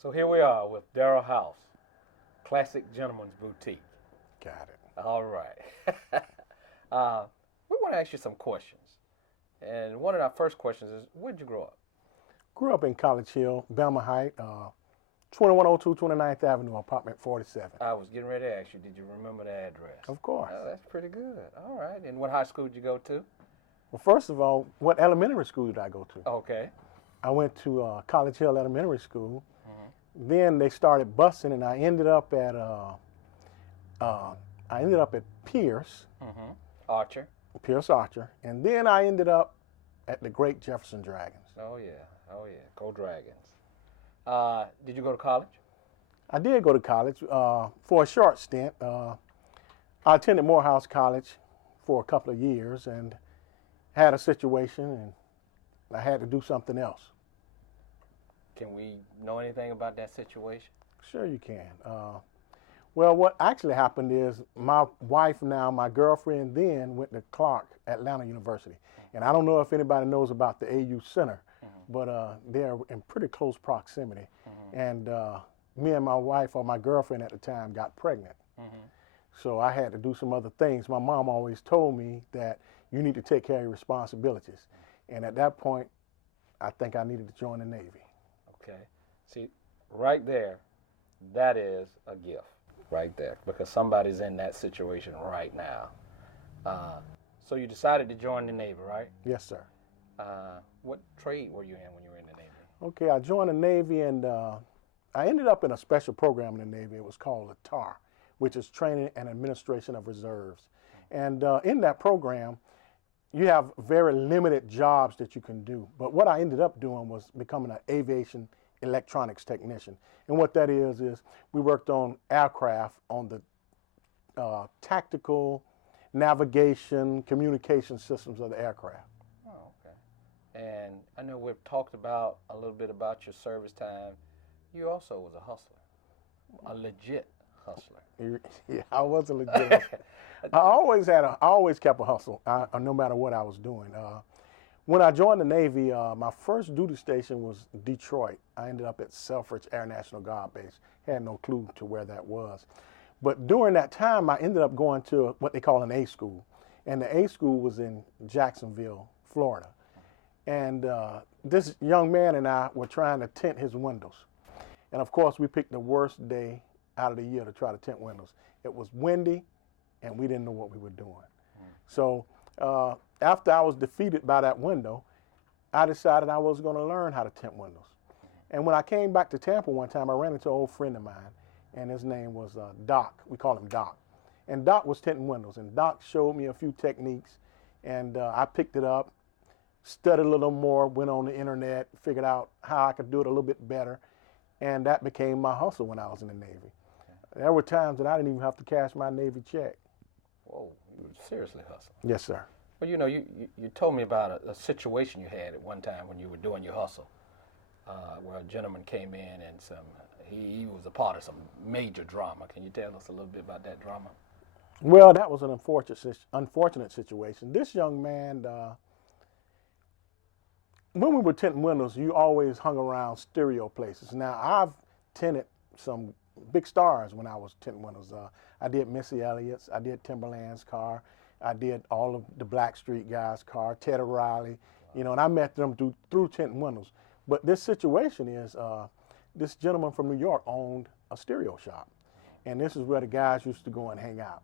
So here we are with Darrell House, Classic Gentleman's Boutique. Got it. All right. We want to ask you some questions. And one of our first questions is, where did you grow up? Grew up in College Hill, Belma Height, 2102 29th Avenue, apartment 47. I was getting ready to ask you, did you remember the address? Of course. Oh, that's pretty good. All right. And what high school did you go to? Well, first of all, what elementary school did I go to? Okay. I went to College Hill Elementary School. Then they started busing, and I ended up at Pierce, Archer. Archer, and then I ended up at the Great Jefferson Dragons. Oh, yeah. Oh, yeah. Go Dragons. Did you go to college? I did go to college for a short stint. I attended Morehouse College for a couple of years and had a situation, and I had to do something else. Can we know anything about that situation? Sure you can. Well, what actually happened is my wife now, my girlfriend then, went to Clark, Atlanta University. And I don't know if anybody knows about the AU Center, but they're in pretty close proximity. And me and my wife, or my girlfriend at the time, got pregnant. So I had to do some other things. My mom always told me that you need to take care of your responsibilities. And at that point, I think I needed to join the Navy. Okay. See, right there, that is a gift right there, because somebody's in that situation right now. So you decided to join the Navy, right? Yes, sir. What trade were you in when you were in the Navy? Okay, I joined the Navy, and I ended up in a special program in the Navy. It was called a TAR, which is Training and Administration of Reserves. And in that program, you have very limited jobs that you can do. But what I ended up doing was becoming an aviation electronics technician. And what that is we worked on aircraft on the tactical navigation, communication systems of the aircraft. Oh, okay. And I know we've talked about a little bit about your service time. You also was a hustler, a legit hustler. Yeah, I was a legit. I always kept a hustle, no matter what I was doing. When I joined the Navy, my first duty station was Detroit. I ended up at Selfridge Air National Guard Base. Had no clue to where that was. But during that time, I ended up going to what they call an A school. And the A school was in Jacksonville, Florida. And this young man and I were trying to tint his windows. And of course, we picked the worst day out of the year to try to tint windows. It was windy, and we didn't know what we were doing. So after I was defeated by that window, I decided I was going to learn how to tint windows. And when I came back to Tampa one time, I ran into an old friend of mine, and his name was Doc. We call him Doc. And Doc was tinting windows, and Doc showed me a few techniques, and I picked it up, studied a little more, went on the internet, figured out how I could do it a little bit better, and that became my hustle when I was in the Navy. Okay. There were times that I didn't even have to cash my Navy check. Whoa, you were seriously hustling. Yes, sir. Well, you know, you told me about a situation you had at one time when you were doing your hustle, where a gentleman came in and he was a part of some major drama. Can you tell us a little bit about that drama? Well, that was an unfortunate situation. This young man, when we were tinting windows, you always hung around stereo places. Now, I've tinted some big stars when I was tinting windows. I did Missy Elliott's, I did Timberland's car, I did all of the Blackstreet guys' car, Teddy Riley, you know, and I met them through tinting windows. But this situation is, this gentleman from New York owned a stereo shop, and this is where the guys used to go and hang out.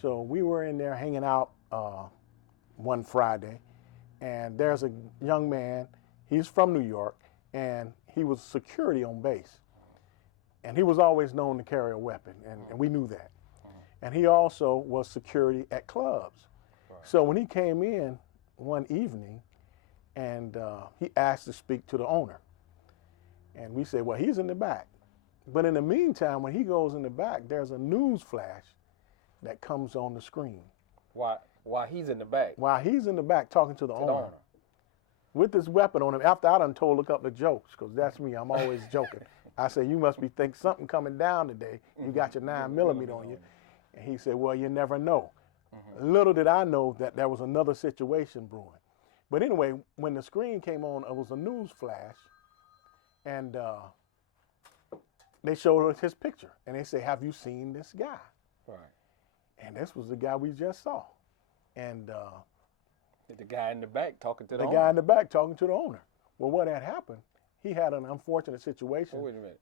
So we were in there hanging out one Friday, and there's a young man, he's from New York, and he was security on base. And he was always known to carry a weapon, and we knew that. And he also was security at clubs. Right. So when he came in one evening, and he asked to speak to the owner. And we said, well, he's in the back. But in the meantime, when he goes in the back, there's a news flash that comes on the screen. While he's in the back? While he's in the back talking to the owner. With this weapon on him, after I done told a couple of jokes, because that's me, I'm always joking. I said, you must think something coming down today. You got your 9mm on you. And he said, well, you never know. Little did I know that there was another situation brewing. But anyway, when the screen came on, it was a news flash. And they showed us his picture, and they say, "Have you seen this guy?" Right. And this was the guy we just saw. And The guy in the back talking to the the guy owner. in the back talking to the owner. Well, what had happened, he had an unfortunate situation. Oh, wait a minute.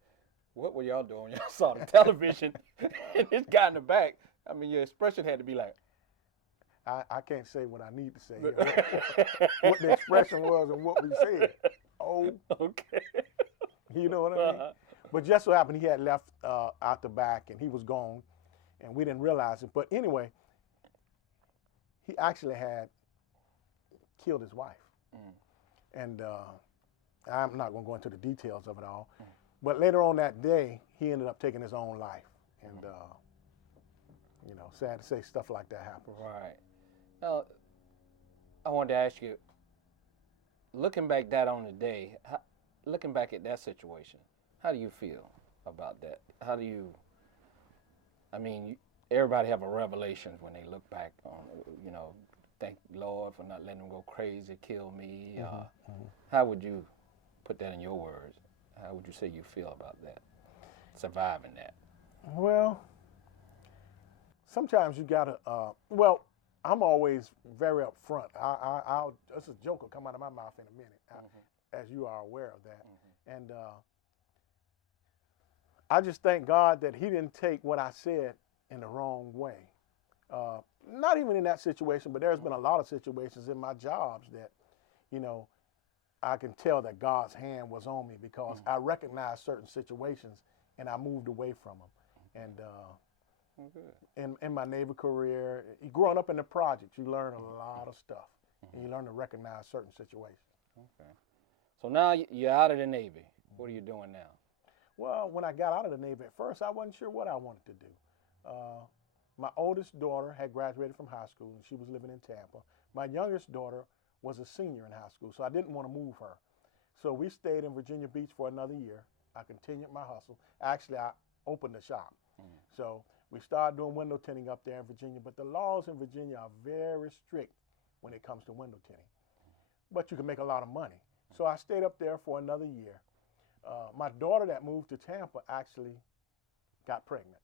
What were y'all doing? Y'all saw the television, and this guy in the back. I mean, your expression had to be like, I can't say what I need to say. What the expression was and what we said. Oh, okay. you know what I mean? But just so happened he had left out the back and he was gone, and we didn't realize it. But anyway, he actually had killed his wife. And I'm not going to go into the details of it all. But later on that day, he ended up taking his own life. And, you know, sad to say stuff like that happens. Right. Now, I wanted to ask you, looking back on the day, looking back at that situation, how do you feel about that? How do you, I mean, everybody have a revelation when they look back on, you know, thank Lord for not letting them go crazy, kill me. How would you put that in your words? How would you say you feel about that, surviving that? Well, sometimes you gotta. Well, I'm always very upfront. I'll just a joke will come out of my mouth in a minute, as you are aware of that. And I just thank God that He didn't take what I said in the wrong way. Not even in that situation, but there's been a lot of situations in my jobs that, you know, I can tell that God's hand was on me because I recognized certain situations and I moved away from them. And in my Navy career, growing up in the projects, you learn a lot of stuff and you learn to recognize certain situations. Okay. So now you're out of the Navy. What are you doing now? Well, when I got out of the Navy, at first I wasn't sure what I wanted to do. My oldest daughter had graduated from high school and she was living in Tampa. My youngest daughter was a senior in high school, so I didn't want to move her. So we stayed in Virginia Beach for another year. I continued my hustle. Actually, I opened a shop. So we started doing window tinting up there in Virginia, but the laws in Virginia are very strict when it comes to window tinting. But you can make a lot of money. So I stayed up there for another year. My daughter that moved to Tampa actually got pregnant.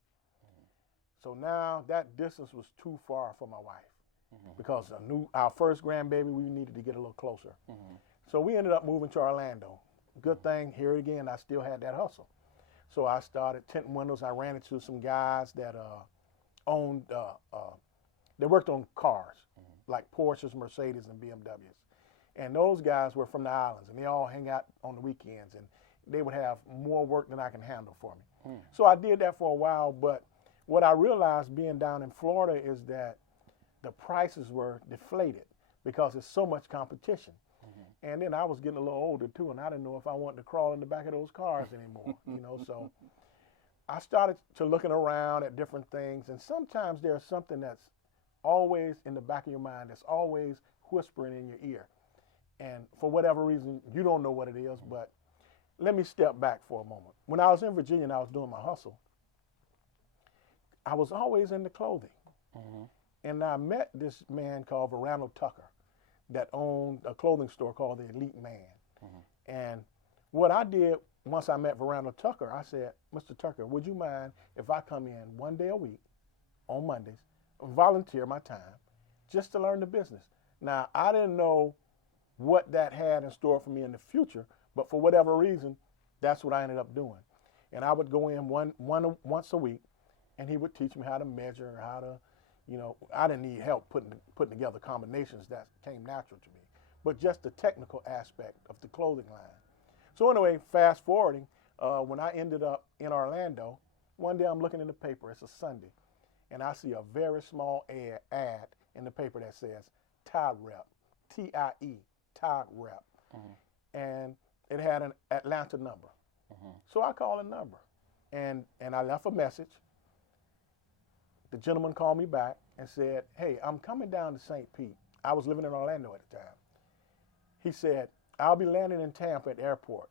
So now that distance was too far for my wife because our first grandbaby, we needed to get a little closer. So we ended up moving to Orlando. Good thing, here again, I still had that hustle. So I started tinting windows. I ran into some guys that owned, they worked on cars, like Porsches, Mercedes, and BMWs. And those guys were from the islands, and they all hang out on the weekends, and they would have more work than I can handle for me. So I did that for a while, but what I realized being down in Florida is that the prices were deflated because there's so much competition. And then I was getting a little older too, and I didn't know if I wanted to crawl in the back of those cars anymore, you know. So I started to looking around at different things, and sometimes there's something that's always in the back of your mind, that's always whispering in your ear. And for whatever reason, you don't know what it is, but let me step back for a moment. When I was in Virginia and I was doing my hustle, I was always into clothing. And I met this man called Verano Tucker that owned a clothing store called the Elite Man. And what I did once I met Verano Tucker, I said, Mr. Tucker, would you mind if I come in one day a week on Mondays, volunteer my time, just to learn the business? Now, I didn't know what that had in store for me in the future, but for whatever reason, that's what I ended up doing. And I would go in once a week, and he would teach me how to measure, how to, you know, I didn't need help putting together combinations that came natural to me, but just the technical aspect of the clothing line. So anyway, fast forwarding, when I ended up in Orlando, one day I'm looking in the paper, it's a Sunday, and I see a very small ad in the paper that says tie rep, T-I-E, tie rep. And it had an Atlanta number. So I called a number, and I left a message. The gentleman called me back and said, hey, I'm coming down to St. Pete. I was living in Orlando at the time. He said, I'll be landing in Tampa at the airport.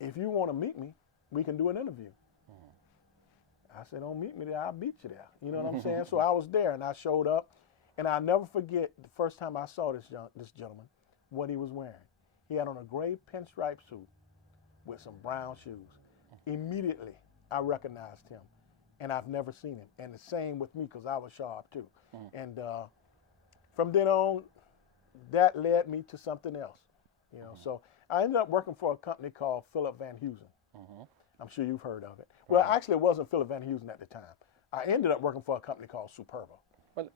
If you want to meet me, we can do an interview. I said, don't meet me there, I'll beat you there. You know what I'm saying? So I was there, and I showed up, and I'll never forget the first time I saw this gentleman, what he was wearing. He had on a gray pinstripe suit with some brown shoes. Immediately, I recognized him, and I've never seen him. And the same with me, because I was sharp too. And from then on, that led me to something else. You know, so I ended up working for a company called Philip Van Heusen. I'm sure you've heard of it. Well, actually, it wasn't Philip Van Heusen at the time. I ended up working for a company called Superba. But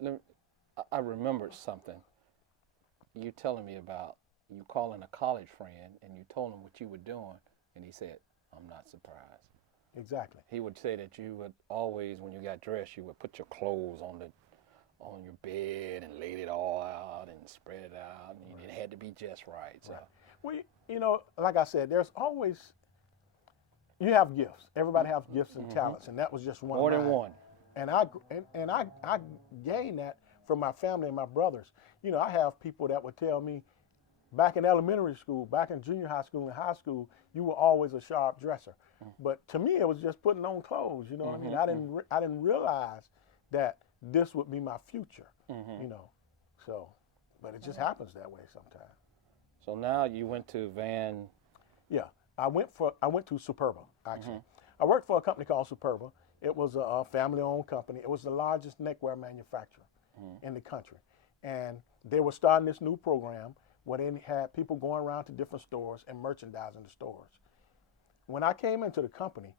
I remembered something. You telling me about you calling a college friend and you told him what you were doing, and he said, "I'm not surprised." Exactly. He would say that you would always, when you got dressed, you would put your clothes on your bed and laid it all out and spread it out, and it had to be just right. So. Well, you know, like I said, there's always, you have gifts. Everybody has gifts and talents, and that was just one. More of than mine. one. And I gained that from my family and my brothers. You know, I have people that would tell me, back in elementary school, back in junior high school and high school, you were always a sharp dresser. But to me, it was just putting on clothes. You know what I mean? I didn't realize that this would be my future. You know, so, but it just happens that way sometimes. So now you went to Van. Yeah, I went to Superba actually. I worked for a company called Superba. It was a family-owned company. It was the largest neckwear manufacturer in the country, and they were starting this new program where they had people going around to different stores and merchandising the stores. When I came into the company,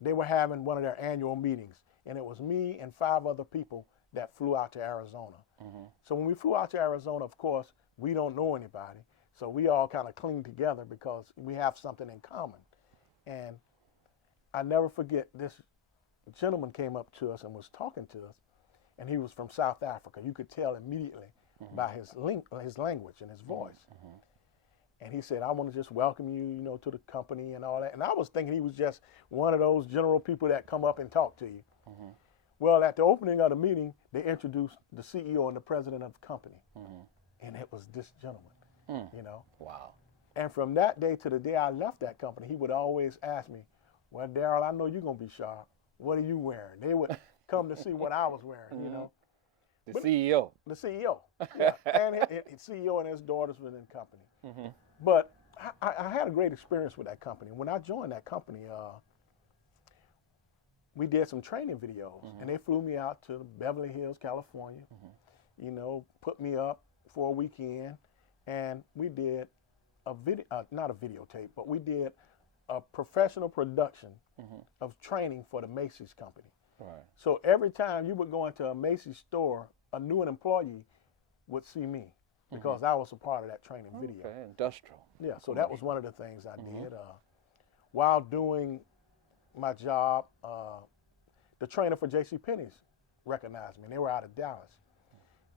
they were having one of their annual meetings, and it was me and 5 other people that flew out to Arizona. So when we flew out to Arizona, of course, we don't know anybody, so we all kind of cling together because we have something in common. And I never forget, this gentleman came up to us and was talking to us, and he was from South Africa. You could tell immediately by his language and his voice. And he said, "I want to just welcome you, you know, to the company and all that." And I was thinking he was just one of those general people that come up and talk to you. Well, at the opening of the meeting, they introduced the CEO and the president of the company. And it was this gentleman, you know. Wow. And from that day to the day I left that company, he would always ask me, "Well, Daryl, I know you're going to be sharp. What are you wearing?" They would come to see what I was wearing, you know. The CEO. The CEO, yeah. And his CEO and his daughters were in the company. But I had a great experience with that company. When I joined that company, we did some training videos, and they flew me out to Beverly Hills, California, you know, put me up for a weekend, and we did a video, not a videotape, but we did a professional production of training for the Macy's company. Right. So every time you would go into a Macy's store, a new employee would see me because I was a part of that training video. Okay, industrial. Yeah, so that was one of the things I did. While doing my job, the trainer for JCPenney's recognized me, and they were out of Dallas.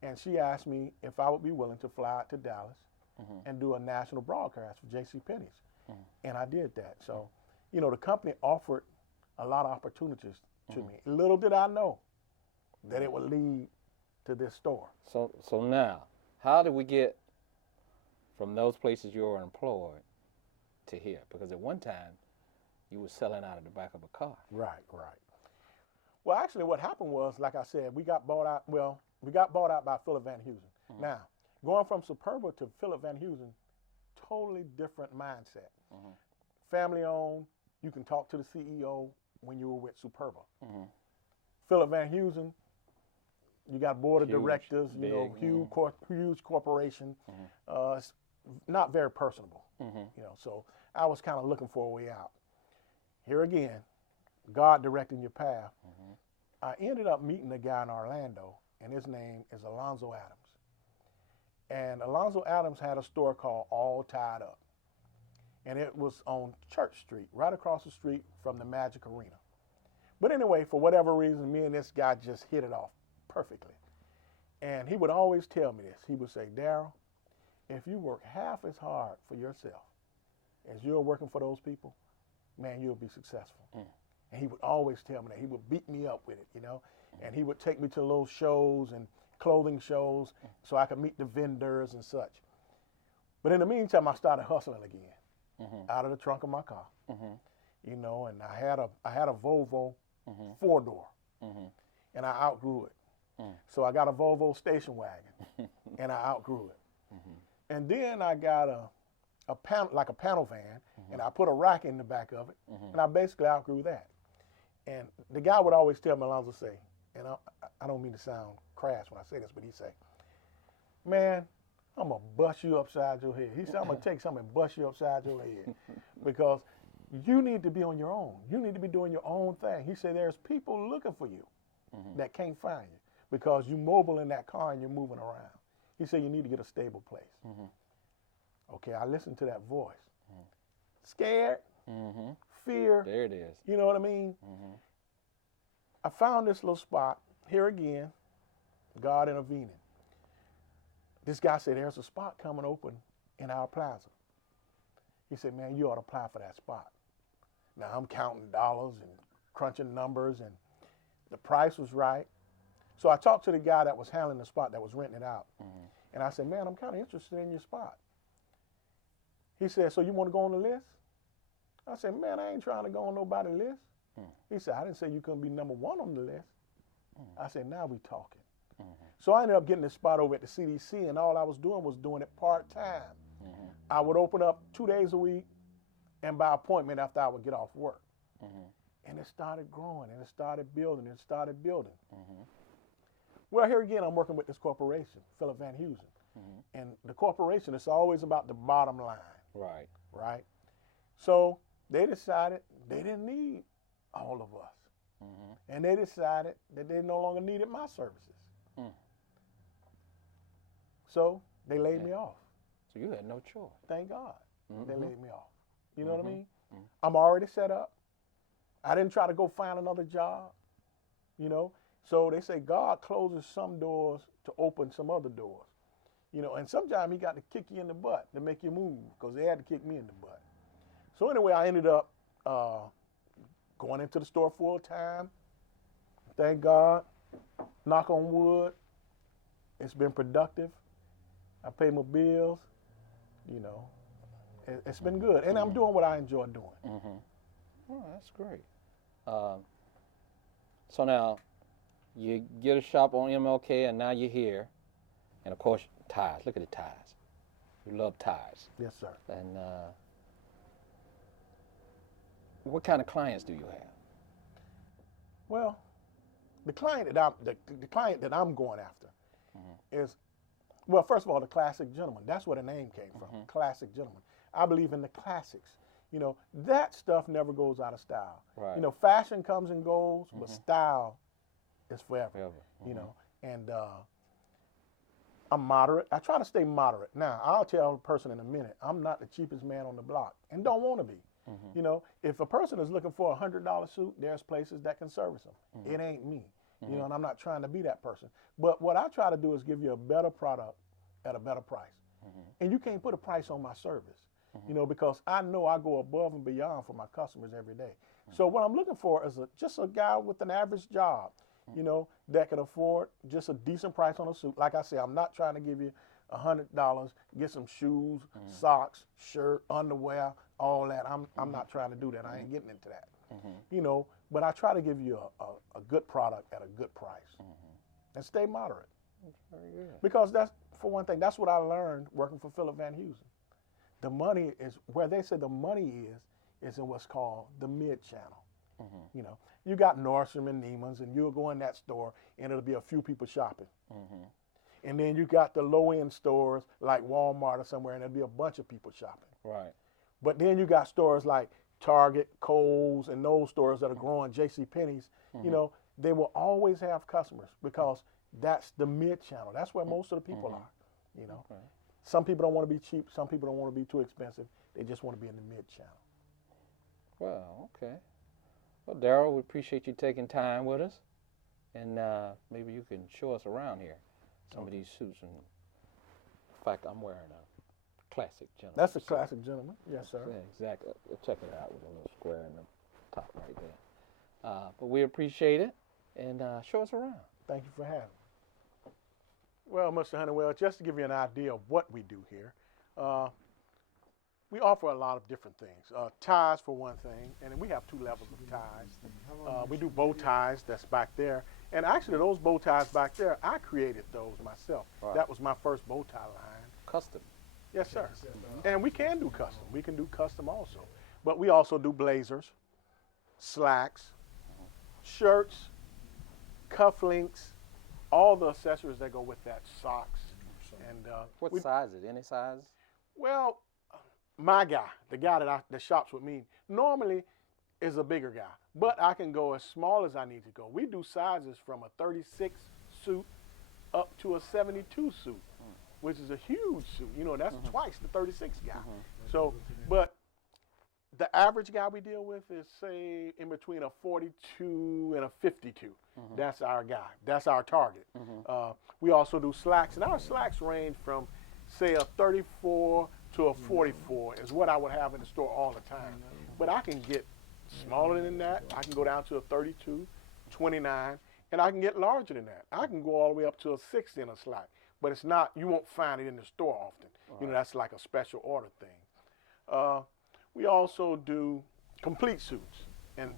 And she asked me if I would be willing to fly out to Dallas and do a national broadcast for JCPenney's. And I did that. So, you know, the company offered a lot of opportunities to me. Little did I know that it would lead to this store. So now, how did we get from those places you were employed to here? Because at one time, you were selling out of the back of a car. Right. Well, actually, what happened was, like I said, we got bought out. Well, we got bought out by Philip Van Heusen. Now, going from Superba to Philip Van Heusen, totally different mindset. Family owned. You can talk to the CEO when you were with Superba. Philip Van Heusen, you got board of directors, you know, huge corporation. It's not very personable, you know. So I was kind of looking for a way out. Here again, God directing your path. I ended up meeting a guy in Orlando, and his name is Alonzo Adams. And Alonzo Adams had a store called All Tied Up. And it was on Church Street, right across the street from the Magic Arena. But anyway, for whatever reason, me and this guy just hit it off perfectly. And he would always tell me this. He would say, "Daryl, if you work half as hard for yourself as you're working for those people, man, you'll be successful." And he would always tell me that. He would beat me up with it, you know. And he would take me to little shows and clothing shows so I could meet the vendors and such. But in the meantime, I started hustling again out of the trunk of my car, you know. And I had a Volvo 4-door, and I outgrew it. So I got a Volvo station wagon, and I outgrew it. And then I got like a panel van, and I put a rack in the back of it, and I basically outgrew that. And the guy would always tell me, Alonzo, say, and I don't mean to sound crass when I say this, but he'd say, man, I'm going to bust you upside your head. He said, I'm going to take something and bust you upside your head because you need to be on your own. You need to be doing your own thing. He said, there's people looking for you that can't find you because you're mobile in that car and you're moving around. He said, you need to get a stable place. Okay, I listened to that voice. Scared, fear. There it is. You know what I mean? I found this little spot. Here again, God intervening. This guy said, there's a spot coming open in our plaza. He said, man, you ought to apply for that spot. Now, I'm counting dollars and crunching numbers, and the price was right. So I talked to the guy that was handling the spot, that was renting it out. And I said, man, I'm kind of interested in your spot. He said, so you want to go on the list? I said, man, I ain't trying to go on nobody's list. He said, I didn't say you couldn't be number one on the list. I said, now we talking. So I ended up getting this spot over at the CDC, and all I was doing it part-time. I would open up 2 days a week and by appointment after I would get off work. And it started growing, and it started building, and it started building. Well, here again, I'm working with this corporation, Philip Van Heusen. And the corporation, it's always about the bottom line. Right. Right? So they decided they didn't need all of us. And they decided that they no longer needed my services. So they laid me off. So you had no choice. Thank God they laid me off. You know what I mean? I'm already set up. I didn't try to go find another job, you know. So they say God closes some doors to open some other doors. You know, and sometimes he got to kick you in the butt to make you move because they had to kick me in the butt. So anyway, I ended up going into the store full time. Thank God. Knock on wood. It's been productive. I pay my bills. You know, it's been good. And I'm doing what I enjoy doing. Oh, that's great. So now you get a shop on MLK, and now you're here. And of course, ties. Look at the ties. You love ties. Yes, sir. And what kind of clients do you have? Well, the client that I'm going after is, well, first of all, the classic gentleman. That's where the name came from. Classic gentleman. I believe in the classics. You know, that stuff never goes out of style. Right. You know, fashion comes and goes, but style is forever. You know, and I'm moderate. I try to stay moderate. Now, I'll tell a person in a minute, I'm not the cheapest man on the block and don't want to be. You know, if a person is looking for a $100 suit, there's places that can service them. It ain't me. You know, and I'm not trying to be that person. But what I try to do is give you a better product at a better price. And you can't put a price on my service, you know, because I know I go above and beyond for my customers every day. So what I'm looking for is just a guy with an average job, you know, that can afford just a decent price on a suit. Like I say, I'm not trying to give you $100, get some shoes, socks, shirt, underwear, all that. I'm not trying to do that. I ain't getting into that. You know, but I try to give you a good product at a good price. And stay moderate. That's very good. Because that's, for one thing, that's what I learned working for Philip Van Heusen. The money is, where they say the money is in what's called the mid-channel. You know, you got Nordstrom and Neiman's, and you'll go in that store, and it'll be a few people shopping. And then you got the low-end stores like Walmart or somewhere, and there'll be a bunch of people shopping. Right. But then you got stores like Target, Kohl's, and those stores that are growing, JCPenney's, you know, they will always have customers because that's the mid-channel. That's where most of the people are, you know. Some people don't want to be cheap. Some people don't want to be too expensive. They just want to be in the mid-channel. Well, okay. Well, Darryl, we appreciate you taking time with us. And maybe you can show us around here some of these suits. And in fact, I'm wearing a classic gentleman. That's a classic gentleman. Yes, sir. Yeah, exactly. Check it out with a little square in the top right there. But we appreciate it. And show us around. Thank you for having me. Well, Mr. Honeywell, just to give you an idea of what we do here, we offer a lot of different things. Ties, for one thing, and we have 2 levels of ties. We do bow ties, that's back there. And actually, those bow ties back there, I created those myself. Right. That was my first bow tie line. Custom. Yes, sir. And we can do custom. We can do custom also. But we also do blazers, slacks, shirts, cufflinks, all the accessories that go with that, socks. And What size is it? Any size? well, my guy, the guy that shops with me, normally is a bigger guy. But I can go as small as I need to go. We do sizes from a 36 suit up to a 72 suit, which is a huge suit. You know, that's twice the 36 guy. So, but the average guy we deal with is, say, in between a 42 and a 52. That's our guy. That's our target. We also do slacks, and our slacks range from, say, a 34 to a 44 is what I would have in the store all the time. But I can get smaller than that. I can go down to a 32, 29, and I can get larger than that. I can go all the way up to a 60 in a slack. But it's not, you won't find it in the store often. You know, that's like a special order thing. We also do complete suits, and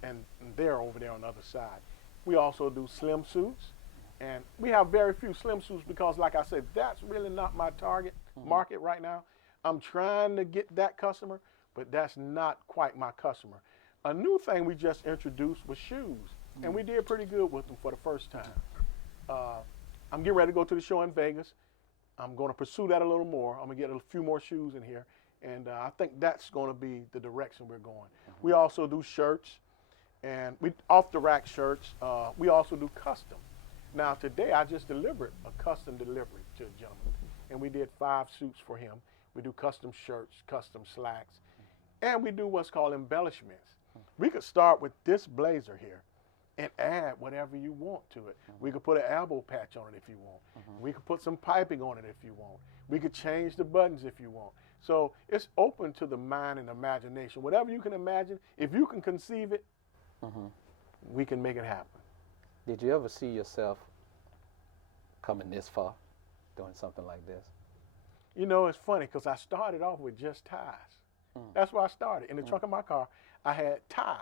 they're over there on the other side. We also do slim suits, and we have very few slim suits because, like I said, that's really not my target market right now. I'm trying to get that customer, but that's not quite my customer. A new thing we just introduced was shoes, and we did pretty good with them for the first time. I'm getting ready to go to the show in Vegas. I'm going to pursue that a little more. I'm going to get a few more shoes in here. And I think that's going to be the direction we're going. We also do shirts, and we off-the-rack shirts. We also do custom. Now, today I just delivered a custom delivery to a gentleman, and we did 5 suits for him. We do custom shirts, custom slacks, and we do what's called embellishments. We could start with this blazer here and add whatever you want to it. We could put an elbow patch on it if you want. We could put some piping on it if you want. We could change the buttons if you want. So it's open to the mind and imagination. Whatever you can imagine, if you can conceive it, we can make it happen. Did you ever see yourself coming this far, doing something like this? You know, it's funny because I started off with just ties. That's where I started. In the trunk of my car, I had ties.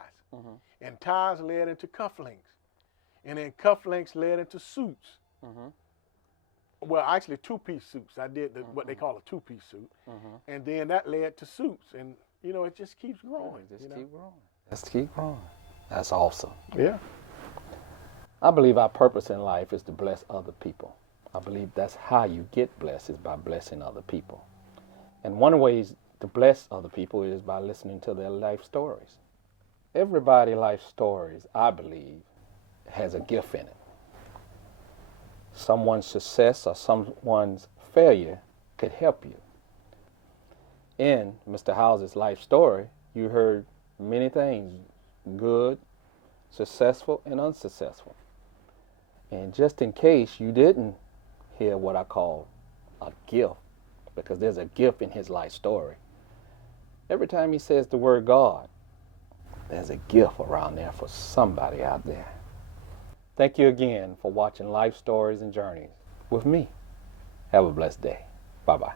And ties led into cufflinks. And then cufflinks led into suits. Well, actually, 2-piece suits. I did what they call a 2-piece suit. And then that led to suits. And, you know, it just keeps growing. Keep growing. Just keep growing. That's awesome. Yeah. I believe our purpose in life is to bless other people. I believe that's how you get blessed, is by blessing other people. And one of the ways to bless other people is by listening to their life stories. Everybody's life stories, I believe, has a gift in it. Someone's success or someone's failure could help you. In Mr. House's life story, you heard many things, good, successful, and unsuccessful. And just in case you didn't hear what I call a gift, because there's a gift in his life story, every time he says the word God, there's a gift around there for somebody out there. Thank you again for watching Life Stories and Journeys with me. Have a blessed day. Bye-bye.